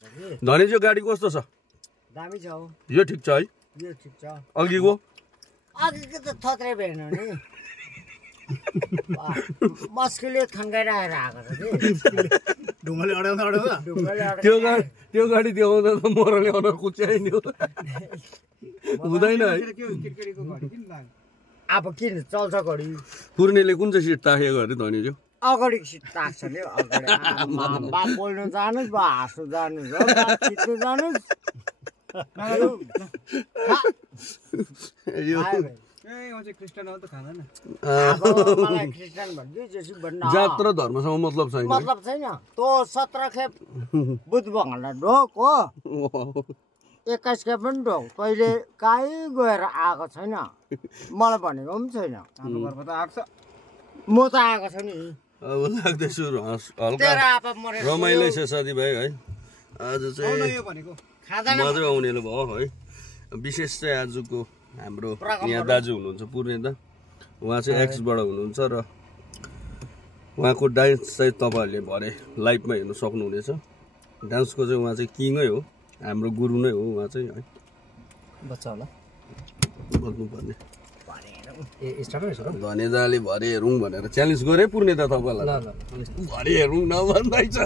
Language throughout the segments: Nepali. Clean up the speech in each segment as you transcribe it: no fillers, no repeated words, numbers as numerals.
धनीज्यू गाडी कस्तो छ? दामी छ हो। यो ठिक छ है? यो ठिक छ। अघिको त थत्रै भेट्नु नि। मस्किलले थन्काइरहेर आएको छ कि ढुङ्गाले अड्याउँदा त्यो गाडी देखाउँदा त मरले अनुहार कुच्याइ नि हुँदैन है। अब किन चल्छ घडी। पूर्णेले कुन चाहिँ सिट ताखेको अरे धनीज्यू? अगाडि सिट ताक्छ नि अगाडि। बा बोल्नु जानुहोस् बा हाँस्नु जानुहोस् हो बा छिट्नु जानुहोस्। जात र धर्मसँग मतलब छैन। मतलब छैन। तो 17 खेप बुद्ध भगवानलाई ढोक हो, 21 खेप पनि ढोक। कहिले कहीँ गएर आएको छैन। मलाई भनेको पनि छैन। म त आएको छु नि। अब लाग्दैछु हल्का रमाइलो छ साथीभाइ है। आज चाहिँ मजा आउनेले भयो है। विशेष चाहिँ आजको हाम्रो यहाँ दाजु हुनुहुन्छ पूर्णे दा, उहाँ चाहिँ एक्सबाट हुनुहुन्छ र उहाँको डान्स चाहिँ तपाईँहरूले भरे लाइभमा हेर्नु सक्नुहुनेछ। डान्सको चाहिँ उहाँ चाहिँ किङै हो, हाम्रो गुरु नै हो उहाँ चाहिँ है। बच्चा होला बोल्नुपर्ने धनेदाले भरे हेरौँ भनेर च्यालेन्ज गरे पूर्णे दा तपाईँलाई। भरे हेरौँ नभन्दै छ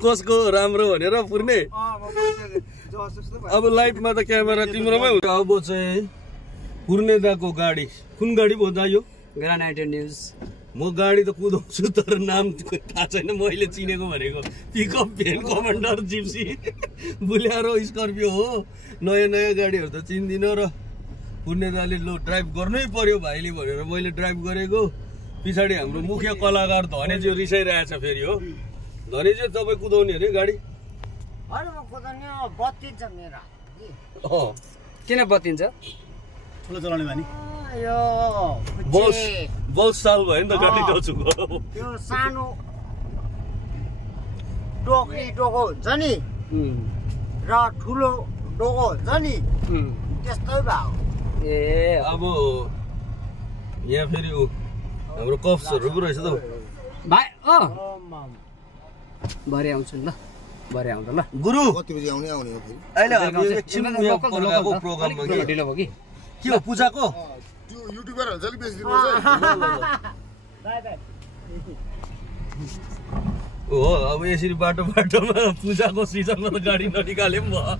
कसको राम्रो भनेर पूर्णे। अब लाइभमा त क्यामेरा तिम्रोमै हुन्छ। अब चाहिँ पूर्णे दाको गाडी कुन गाडी पो दायो? Grand i ten Nios. म गाडी त कुदाउँछु तर नाम थाहा छैन। मैले चिनेको भनेको pickup van, Commander, Gypsy, Bolero, Scorpio हो। नयाँ नयाँ गाडीहरू त चिन्दिनँ र पूर्णे दाले लो ड्राइभ गर्नै पर्यो भाइले भनेर मैले ड्राइभ गरेको। पछाडि हाम्रो मुख्य कलाकार धनेज्यू रिसाइरहेछ फेरि हो। धनेज्यू तपाईँ कुदाउने अरे गाडी? किन बत्तिन्छ? ठुलो चलाउने बानी बस साल भयो नि त गाडी डचुको। त्यो सानो डोको हुन्छ नि र ठुलो डोको हुन्छ नि त्यस्तै भयो। ए अब यहाँ फेरि हाम्रो कप्सहरू पो रहेछ त भाइ। भरे आउँछु नि ल, भरे आउँदा ल। गुरु कति बजी आउने हो फेरि? अहिले हामी एकछिन यहाँ पड्काको प्रोग्राममा ढिलो भयो कि के हो पूजाको? त्यो युट्युबरहरु जहिले बेचिदिनुहोस् है। हो अब यसरी बाटो बाटोमा पूजाको सिजनमा त गाडी ननिकाले पनि भयो।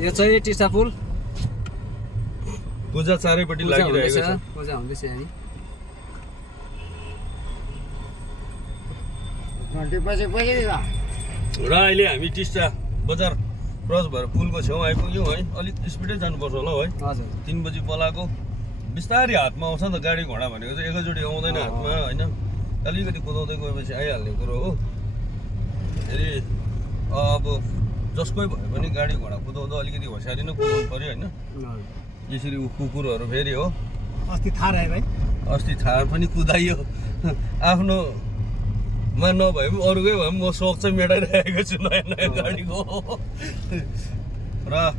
यो चाहिँ टिस्टा पुल पूजा चारैपट्टि लागिरहेको छ। पूजा हुँदैछ यहाँ। र अहिले हामी टिस्टा बजार क्रस भएर पुलको छेउ आइपुग्यौँ है। अलिक स्पिडै जानुपर्छ होला है। हजुर 3 बजी पलाएको बिस्तारै हातमा आउँछ नि त गाडी घोडा भनेको चाहिँ एकैचोटि आउँदैन हातमा होइन। अलिकति कुदाउँदै गएपछि आइहाल्ने कुरो हो। फेरि अब जसकै भए पनि गाडी घोडा कुदाउँदा अलिकति होसियारी नै कुदाउनु पऱ्यो होइन। यसरी कुकुरहरू फेरि हो। अस्ति थार आयो भाइ। अस्ति थार पनि कुदाइयो। आफ्नोमा नभए पनि अरूकै भए पनि म सोख चाहिँ मेटाइरहेको छु नयाँ नयाँ गाडीको। र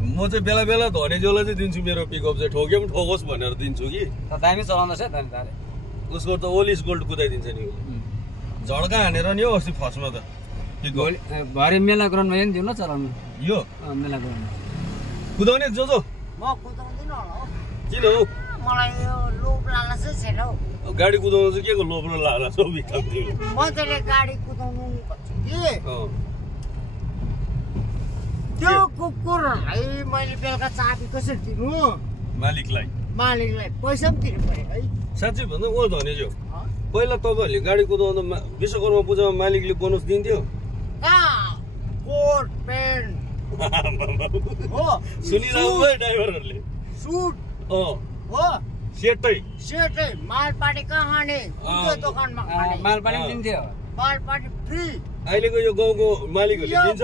म चाहिँ बेला बेला धनेज्यूलाई चाहिँ दिन्छु मेरो पिकअप चाहिँ ठोके पनि ठोकोस् भनेर दिन्छु कि। दामी चलाउँदैछ धनी। उसको त ओलिस गोल्ड कुदाइदिन्छ नि। झड्का हानेर नि हो अस्ति फर्स्टमा त। भरे मेला ग्राउन्डमा नि दिउँ न चलाउनु। यो मेला ग्राउन्डमा कुदाउने जो म कुदाउँदिनँ होला हौ। किन हौ? मलाई यो लोभ लालच छैन हौ। गाडी कुदाउनु चाहिँ के को लोभ र लालच हो भित्र? मजाले गाडी कुदाउनु पर्छ कि। त्यो कुकुरहरूलाई मैले बेलुका चाबी कसरी दिनु? मालिकलाई पैसा पनि दिनु पर्यो है। साँच्चै भन्दा ओ धनेज्यू पहिला तपाईँहरूले गाडी कुदाउँदा विश्वकर्मा पूजामा मालिकले बोनस दिन्थ्यो? कोट पेन्ट हो सुनिरहनु भयो ड्राइभरहरूले। सुट हो सेटै मालपाटी कहाँ खाने? दोकानमा खाने। मालपाटी दिन्थ्यो। मालपाटी फ्री। अहिलेको यो गाउँको मालिकहरूले दिन्छ?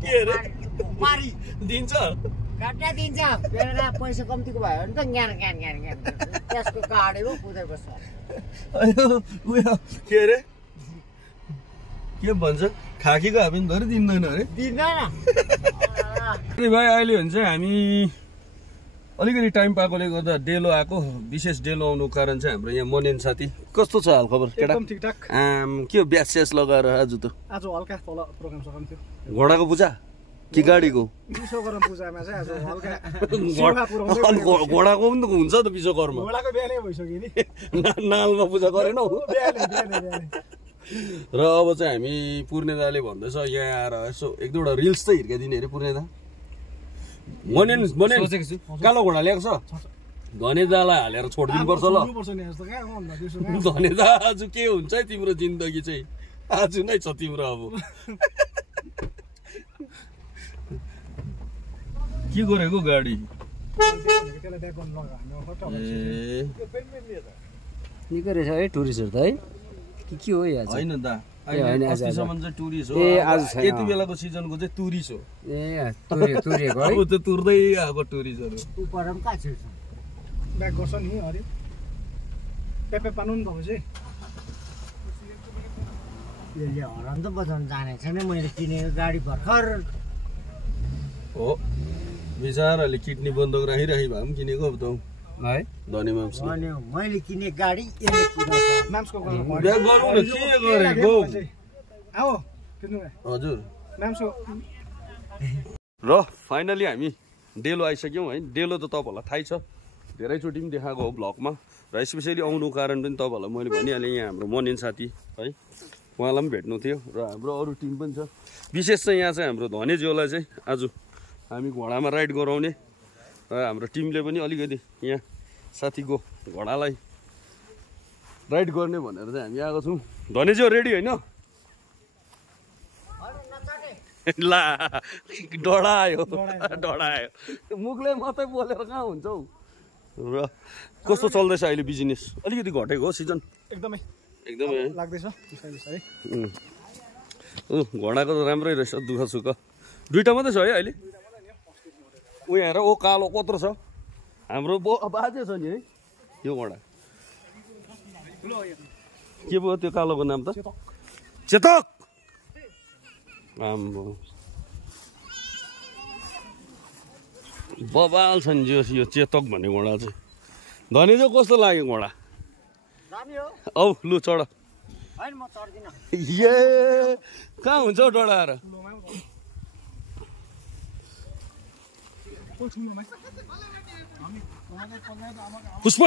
के अरे दिन्छ? काट्या दिन्छ। बेलुका पैसा कम्तीको भयो भने त ज्ञान त्यसको गाडीमा कुदै बस्छ। उयो के अरे के भन्छ खाकीको हामी धरि दिँदैन अरे? दिँदैन भाइ। अहिले भने चाहिँ हामी अलिकति टाइम पाएकोले गर्दा डेलो आएको विशेष डेलो आउनु कारण चाहिँ हाम्रो यहाँ मनेन साथी कस्तो छ हाल खबर केटा एकदम ठिकठाक के हो ब्यास स्यास लगाएर आज त आज हल्का तल प्रोग्राम सग्राम थियो घोडाको पूजा कि गाडीको विश्वकर्मा पूजामा चाहिँ आज हल्का घोडाको पनि त हुन्छ त विश्वकर्मा घोडाको बिहानै भइसक्यो नि नालमा पूजा गरेनौ बिहानै र अब चाहिँ हामी पूर्णे दाले भन्दैछ यहाँ आएर यसो एक दुईवटा रिल्स चाहिँ हिर्काइदिने अरे पूर्णे दा मनेन कालो घोडा ल्याएको छ धने दालाई हालेर छोडिदिनु पर्छ ल धने दा आज के हुन्छ है तिम्रो जिन्दगी चाहिँ आज नै छ तिम्रो अब के गरेको गाडी निकै रहेछ है टुरिस्टहरू त है के हो यहाँ होइन दा होइन, आज अस्तिसम्म चाहिँ टुरिस्ट हो ए, आज छैन। यति बेलाको सिजनको चाहिँ टुरिस्ट हो ए तुरेको है अब त्यो तुर्दै आएको टुरिस्टहरू उपर पनि कहाँ छिर्छ ब्याक गर्छ नि अरे पेपे पानु नि तपाईँ चाहिँ यसले हरान त बजाउनु जानेको छैन मैले किनेको गाडी भर्खर हो बिचाराले किडनी बन्दक राखिराखि भए पनि किनेको अब त है धनी माम्सले भन्यो मैले किनेको गाडी यसले कुदाउँछ म्याम्सको बिहा गरौँ न के गरेको आओ किन्नु हजुर म्याम्सको र फाइनली हामी डेलो आइसक्यौँ है डेलो त तपाईँहरूलाई थाहै छ धेरैचोटि पनि देखाएको हो भ्लगमा र स्पेसली आउनु कारण पनि तपाईँहरूलाई मैले भनिहालेँ यहाँ हाम्रो मनेन साथी है उहाँलाई पनि भेट्नु थियो र हाम्रो अरू टिम पनि छ विशेष चाहिँ यहाँ चाहिँ हाम्रो धनेज्यूलाई चाहिँ आज हामी घोडामा राइड गराउने र हाम्रो टिमले पनि अलिकति यहाँ साथीको घोडालाई राइड गर्ने भनेर चाहिँ हामी आएको छौँ धनेज्यू रेडी होइन ला डढायो मुखले मात्रै बोलेर कहाँ हुन्छ हौ र कस्तो चल्दैछ अहिले बिजनेस अलिकति घटेको हो सिजन एकदमै एकदमै लाग्दैछ बिस्तारै बिस्तारै घोडाको त राम्रै रहेछ दुःख सुख दुईवटा मात्रै छ है अहिले ऊ यहाँ हेर ओ कालो कत्रो छ हाम्रो बाजे छ नि है यो घोडा के भयो त्यो कालोको नाम त चेतक आम्बो बबाल छ नि यो चेतक भन्ने घोडा चाहिँ धनी चाहिँ कस्तो लाग्यो घोडा औ लु चढ ए कहाँ हुन्छ हौ डढाएर पुष्प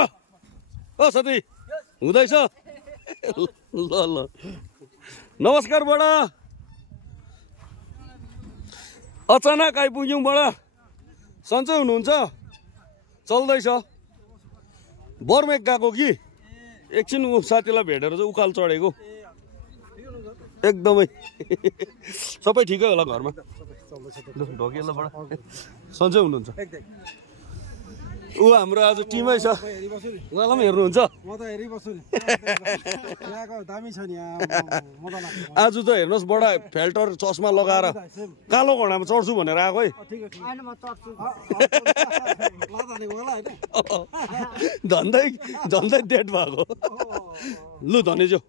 ओ साथी हुँदैछ ल ल नमस्कार बडा अचानक आइपुग्यौँ बडा सन्चै हुनुहुन्छ चल्दैछ बर्मेक गएको कि एकछिन ऊ साथीलाई भेटेर चाहिँ उकालो चढेको एकदमै सबै ठिकै होला घरमा ढोकेल बडा सन्चै हुनुहुन्छ ऊ हाम्रो आज टिमै छ उहाँलाई पनि हेर्नुहुन्छ आज त हेर्नुहोस् बडा फिल्टर चस्मा लगाएर कालो घोडामा चढ्छु भनेर आएको है धन्दै धन्दै डेट भएको लु धनेज्यू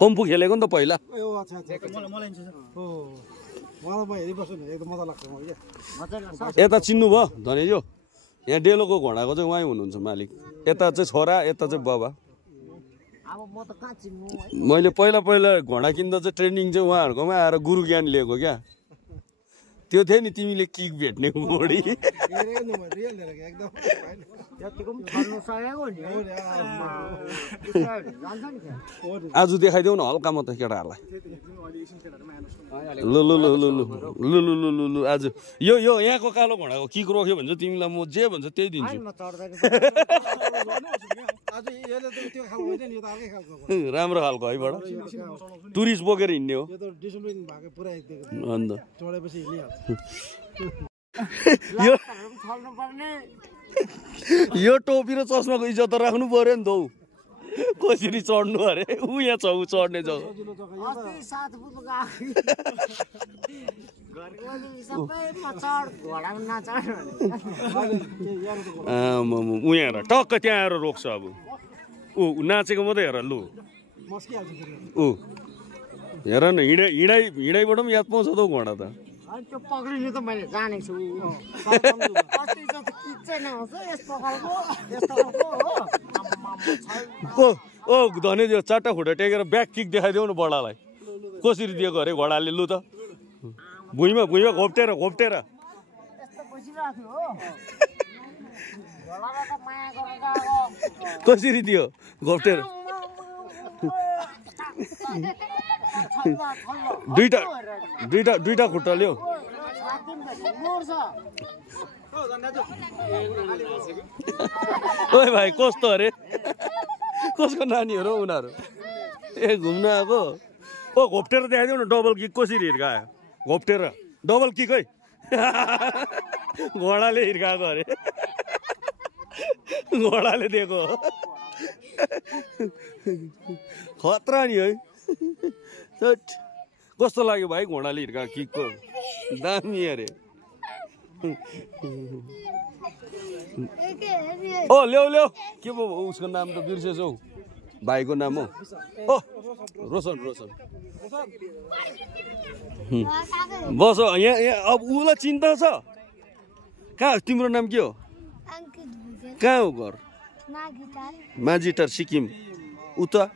पम्पू खेलेको नि त पहिला यता चिन्नुभयो धनेज्यू यहाँ डेलोको घोडाको चाहिँ उहाँ हुनुहुन्छ मालिक यता चाहिँ छोरा यता चाहिँ बाबा मैले पहिला घोडा किन्दा चाहिँ ट्रेनिङ चाहिँ उहाँहरूकोमा आएर गुरु ज्ञान लिएको क्या त्यो थियो नि तिमीले किक भेट्ने घोडी आज देखाइदेऊ न हल्का म त केटाहरूलाई लु लु लु लु लु लु लु लु लु लु आज यो यहाँको कालो घोडाको किक रोक्यो भने चाहिँ तिमीलाई म जे भन्छ त्यही दिन्छु राम्रो खालको है बडा टुरिस्ट बोकेर हिँड्ने हो अन्त यो टोपी र चस्माको इज्जत त राख्नु पर्यो नि त हौ कसरी चढ्नु अरे ऊ यहाँ छ ऊ चढ्ने जग्गा ऊ यहाँ हेर टक्क त्यहाँ आएर रोक्छ अब ऊ नाचेको मात्रै हेर लु ऊ हेर न हिँडाइबाट पनि याद पाउँछ त हौ घोडा त त्यो पक्रिनु त मैले जानेको छु अस्ति जस्तो किच्चै नआउँछ यस्तो खालको हो ओ धनेजी चारवटा खुट्टा टेकेर ब्याक किक देखाइदेऊ न बडालाई कसरी दिएको अरे घोडाले लु त भुइँमा घोप्टेर यस्तो बसिरहेको थियो हो घोडाबाट माया गरेर गएको कसरी दियो घोप्टेर दुईटा खुट्टा ल्याऊ ओए भाइ कस्तो अरे कसको नानीहरू उनीहरू ए घुम्न आएको ओ घोप्टेर देखाइदेऊ न डबल किक कसरी हिर्कायो घोप्टेर डबल किक है घोडाले हिर्काएको अरे घोडाले दिएको खतरा नि है कस्तो लाग्यो भाइ घोडाले हिर्काएको किकको दामी अरे ओ ल्याउ के पो उसको नाम त बिर्सेछौ भाइको नाम हो ओ रोशन बस यहाँ अब उसलाई चिन्ता छ कहाँ तिम्रो नाम के हो कहाँ हो घर माझीटार सिक्किम उता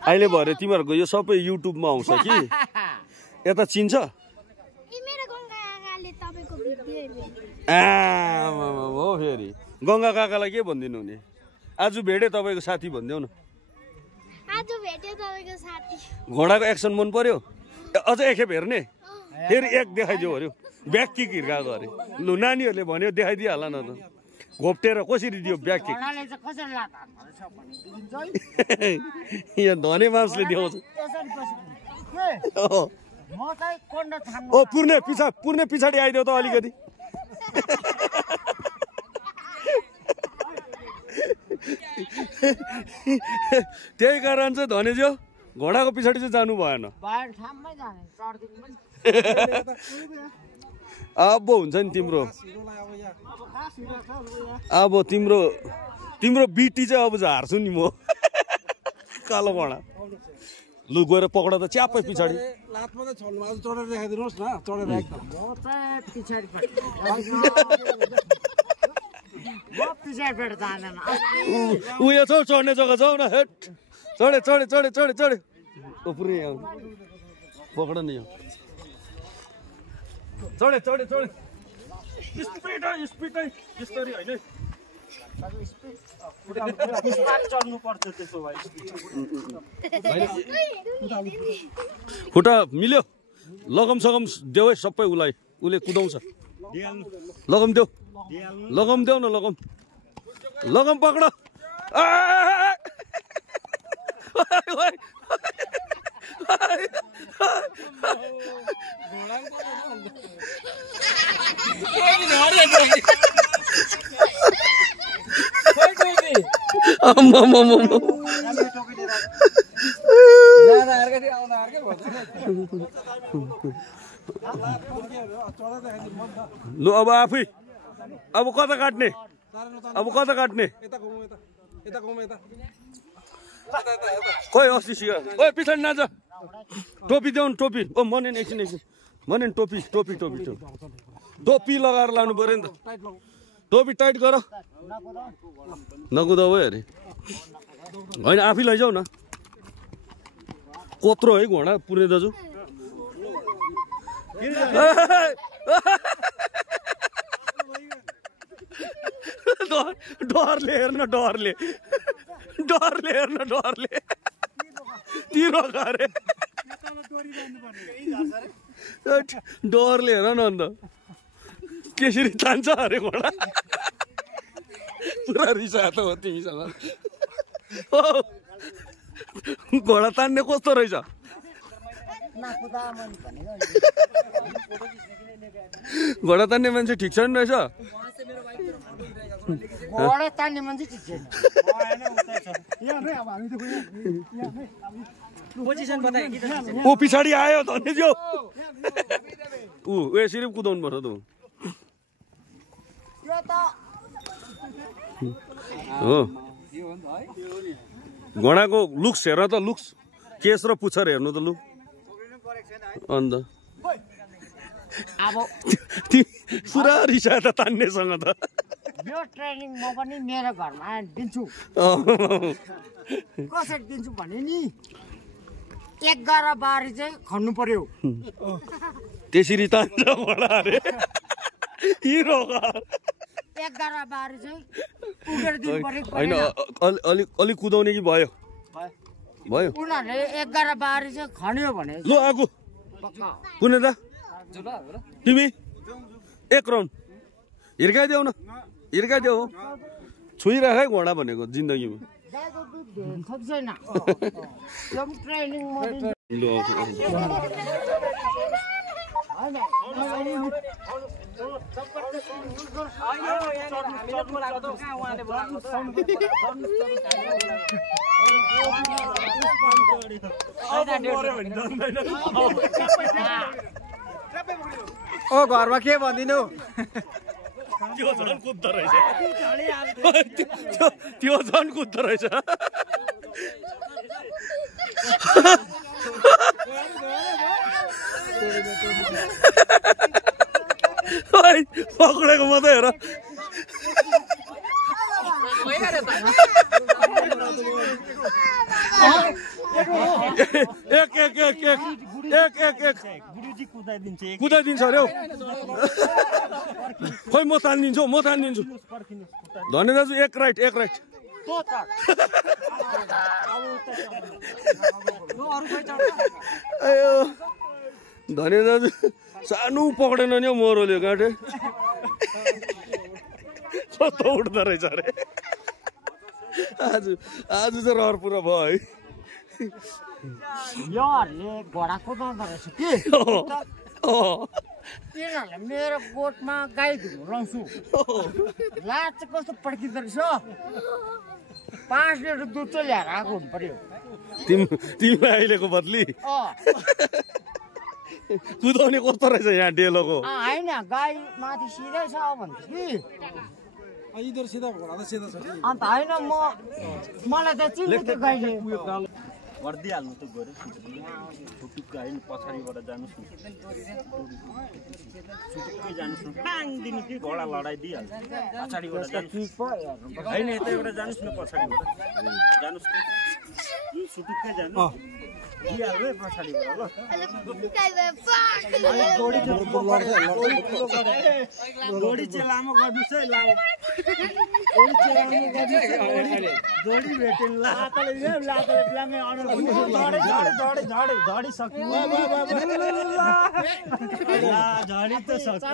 अहिले भरे तिमीहरूको यो सबै युट्युबमा आउँछ कि यता चिन्छ हो फेरि गङ्गा काकालाई के भनिदिनु हुने आज भेटे तपाईँको साथी भनिदेऊ न घोडाको एक्सन मन पर्यो अझ एकखेप हेर्ने फेरि एक देखाइदियो अरे ब्याक किक हिर्काएको अरे लु नानीहरूले भन्यो देखाइदिइहाल न त घोप्टेर कसरी दियो ब्याक किक यहाँ धने मासले देखाउँछ ओ पुर्ने पछाडि आइदेऊ त अलिकति त्यही कारण चाहिँ धनेज्यू घोडाको पछाडि चाहिँ जानु भएन अब हुन्छ नि तिम्रो अब तिम्रो बिटी चाहिँ अब झार्छु नि म कालो घोडा लु गएर पक्ड त च्यापै पछाडि उयो छौ चढ्ने जग्गा जाऊ न हेट चढे पुरै पक्ड नि चढे स्पिडै यस्तरी होइन खुट्टा मिल्यो लगम सगम देऊ है सबै उसलाई उसले कुदाउँछ लगम देऊ न लगम पक्ड लु अब आफै अब कता काट्ने खोइ अस्ति सिक ओए पछाडि नाच टोपी देऊ न टोपी ओ मनेन एकछिन मनेन टोपी लगाएर लानु पर्यो नि त टोपी टाइट गर नकुदाउ है अरे होइन आफै लैजाऊ न कत्रो है घोडा पुर्ने दाजु डरले हेर्न डरले तिरो गरे डरले हेर न अन्त केसरी तान्छ अरे घोडा पुरा रिसा त हो तिमीसँग घोडा तान्ने कस्तो रहेछ घोडा तान्ने मान्छे ठिक छ नि रहेछ घोडा तान्ने मान्छे ठिक छैन ऊ पछाडि आयो धनेज्यू ऊ यसरी कुदाउनु पर्छ त हो घोडाको लुक्स हेर त लुक्स केस र पुच्छर हेर्नु त लु अन्त अब पुरा रिसायो त तान्नेसँग त यो ट्रेनिङ म पनि मेरो घरमा दिन्छु कसरी दिन्छु भने नि 11 बारी चाहिँ खन्नु पर्यो त्यसरी तान्छ घोडा अरे हिरो 11 बारी चाहिँ पुगेर दिनु पर्यो होइन अलिक कुदाउने कि भयो भयो उनीहरूले 11 बारी चाहिँ खन्यो भने ल आगो कुने त तिमी 1 राउन्ड हिर्काइदेऊ न हिर्काइदेऊ छुइराख है घोडा भनेको जिन्दगीमा गाईको दुध सक्दैन यो ट्रेनिङ म ओ घरमा के भन्दिनु त्यो झन् कुद्दो रहेछ त्यो झन् कुद्दो रहेछ पक्रेको मात्रै हेर कुदाइदिन्छ अरे हौ खोइ म तानिदिन्छु धनी दाजु 1 राइट धनी दाजु सानो पक्रेन नि हौ मोरोले गाँठे कस्तो उठ्दो रहेछ अरे आज चाहिँ रहर पुरा भयो है योहरूले घोडा कुदाउँदो रहेछ कि तिनीहरूले मेरो गोठमा गाई धुनु लाउँछु लाज चाहिँ कस्तो पड्किँदो रहेछ 5 लिटर दुध चाहिँ ल्याएर आएको हुनु पर्यो तिमीलाई अहिलेको बदली कुदाउने कस्तो रहेछ यहाँ डेलोको होइन गाई माथि सिधै छ भन्छु कि अन्त होइन मलाई त चिन्नु त्यो गाईले गरिदिइहाल्नु त गऱ्यो छुटुक्कै होइन पछाडिबाट जानुहोस् न छुटुक्कै जानुहोस् न टाङ दिनु कि घोडा लडाइदिइहाल्छ पछाडिबाट जानुहोस् होइन यतैबाट जानुहोस् न पछाडिबाट जानुहोस् न यो छुटुक्कै जानु दिइहाल्नु है पछाडिबाट ल गोडी चाहिँ लामो गर्नुहोस् है जोडी भेटेन झडी सक्नु झडी त सक्छ